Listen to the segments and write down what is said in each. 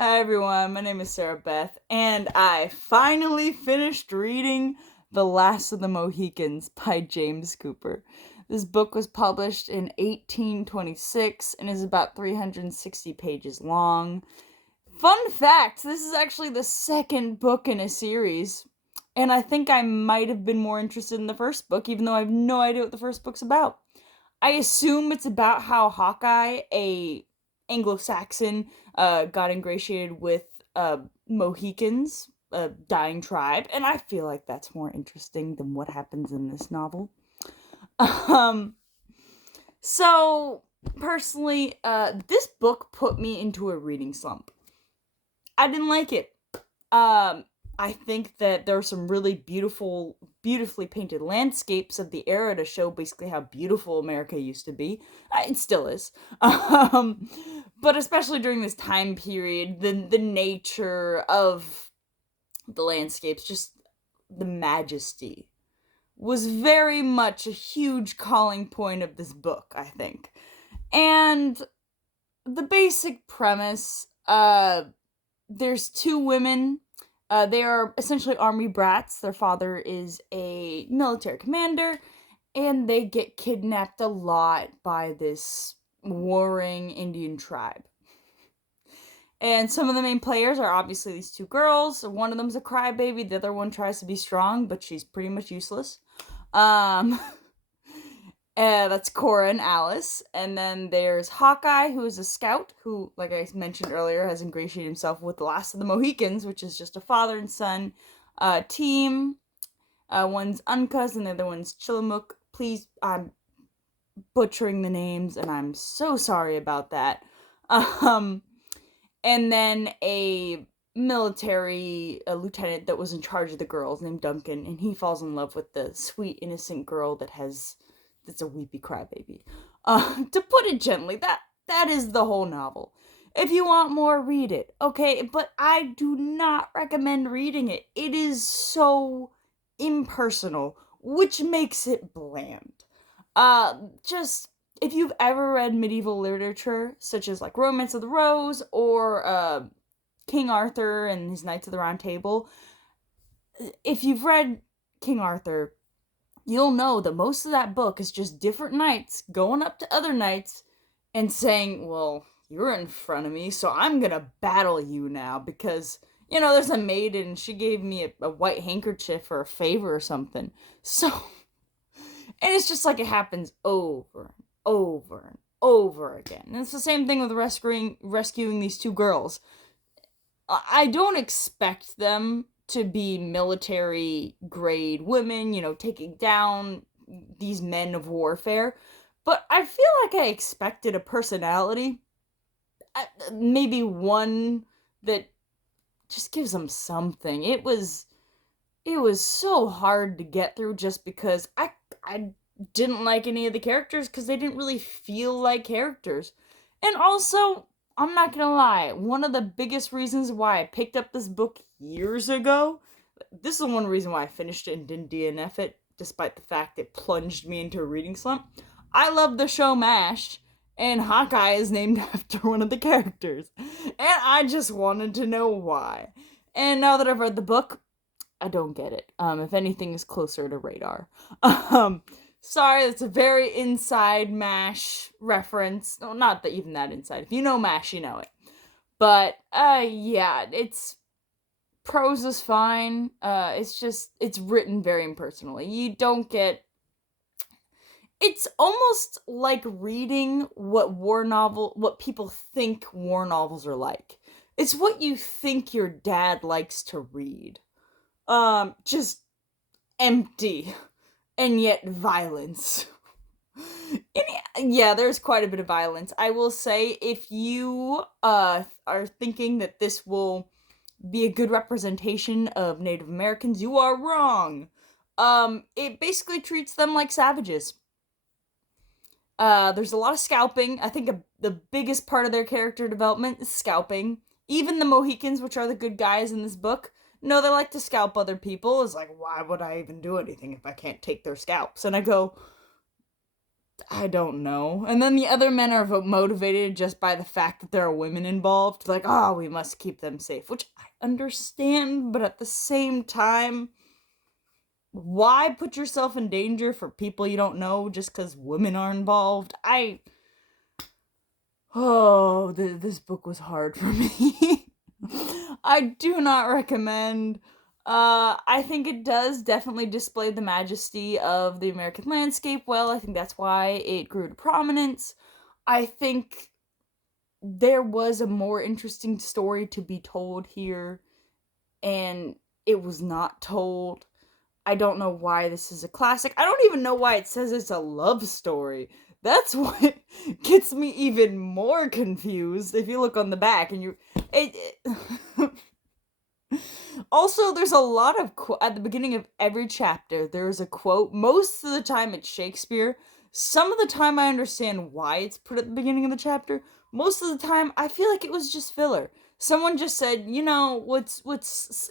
Hi everyone, my name is Sarah Beth, and I finally finished reading The Last of the Mohicans by James Cooper. This book was published in 1826 and is about 360 pages long. Fun fact, this is actually the second book in a series, and I think I might have been more interested in the first book, even though I have no idea what the first book's about. I assume it's about how Hawkeye, a Anglo-Saxon, got ingratiated with Mohicans, a dying tribe, and I feel like that's more interesting than what happens in this novel. Um, so personally, this book put me into a reading slump. I didn't like it. Um, I think that there are some really beautifully painted landscapes of the era to show basically how beautiful America used to be. It still is. Um, but especially during this time period, the nature of the landscapes, just the majesty, was very much a huge calling point of this book, I think. And the basic premise, there's two women. They are essentially army brats. Their father is a military commander, and they get kidnapped a lot by this warring Indian tribe. And some of the main players are obviously these two girls. One of them's a crybaby, the other one tries to be strong, but she's pretty much useless. Um, that's Cora and Alice. And then there's Hawkeye, who is a scout, who, like I mentioned earlier, has ingratiated himself with the Last of the Mohicans, which is just a father and son team. One's Uncas and the other one's Chillamuk. Please, I'm butchering the names, and I'm so sorry about that. And then a military lieutenant that was in charge of the girls named Duncan, and he falls in love with the sweet, innocent girl that's a weepy crybaby. To put it gently, that is the whole novel. If you want more, read it, okay? But I do not recommend reading it. It is so impersonal, which makes it bland. Just if you've ever read medieval literature, such as like Romance of the Rose or King Arthur and his Knights of the Round Table, if you've read King Arthur, you'll know that most of that book is just different knights going up to other knights and saying, well, you're in front of me, so I'm gonna battle you now because, there's a maiden, she gave me a white handkerchief for a favor or something. So, and it's just like it happens over and over and over again. And it's the same thing with rescuing these two girls. I don't expect them to be military grade women, taking down these men of warfare. But I feel like I expected a personality. Maybe one that just gives them something. It was so hard to get through just because I didn't like any of the characters because they didn't really feel like characters. And also, I'm not gonna lie, one of the biggest reasons why I picked up this book years ago, this is one reason why I finished it and didn't DNF it, despite the fact it plunged me into a reading slump. I love the show MASH, and Hawkeye is named after one of the characters. And I just wanted to know why. And now that I've read the book, I don't get it. If anything is closer to Radar. Um, Sorry, that's a very inside MASH reference. No, not that even that inside. If you know MASH, you know it. But, yeah, it's prose is fine. It's written very impersonally. You don't get. It's almost like reading what people think war novels are like. It's what you think your dad likes to read. Just empty and yet violence. Yeah, there's quite a bit of violence. I will say, if you are thinking that this will be a good representation of Native Americans, you are wrong. It basically treats them like savages. There's a lot of scalping. I think the biggest part of their character development is scalping. Even the Mohicans, which are the good guys in this book, no, they like to scalp other people. It's like, why would I even do anything if I can't take their scalps? And I go, I don't know. And then the other men are motivated just by the fact that there are women involved. Like, oh, we must keep them safe, which I understand, but at the same time, why put yourself in danger for people you don't know just because women are involved? This book was hard for me. I do not recommend. I think it does definitely display the majesty of the American landscape well. I think that's why it grew to prominence. I think there was a more interesting story to be told here, and it was not told. I don't know why this is a classic. I don't even know why it says it's a love story. That's what gets me even more confused. If you look on the back and it also, there's a lot of at the beginning of every chapter. There's a quote. Most of the time, it's Shakespeare. Some of the time, I understand why it's put at the beginning of the chapter. Most of the time, I feel like it was just filler. Someone just said, you know,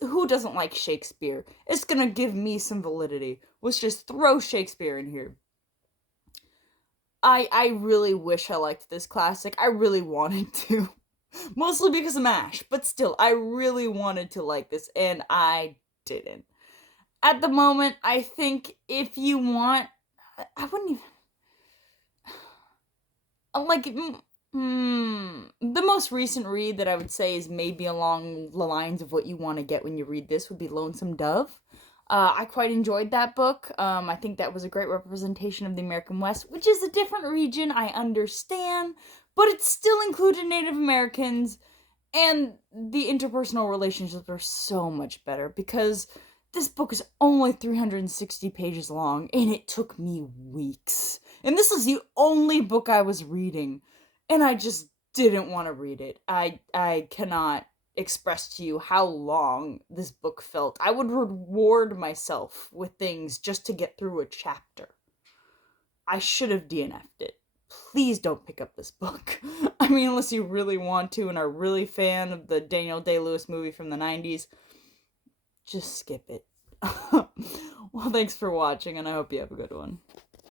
who doesn't like Shakespeare? It's gonna give me some validity. Let's just throw Shakespeare in here. I really wish I liked this classic. I really wanted to. Mostly because of MASH, but still, I really wanted to like this, and I didn't. At the moment, I think if you want, I wouldn't even like. The most recent read that I would say is maybe along the lines of what you want to get when you read this would be Lonesome Dove. I quite enjoyed that book. I think that was a great representation of the American West, which is a different region, I understand, but it still included Native Americans, and the interpersonal relationships are so much better because this book is only 360 pages long and it took me weeks. And this is the only book I was reading, and I just didn't want to read it. I cannot express to you how long this book felt. I would reward myself with things just to get through a chapter. I should have DNF'd it. Please don't pick up this book. I mean, unless you really want to and are really fan of the Daniel Day-Lewis movie from the 90s, just skip it. Well, thanks for watching, and I hope you have a good one.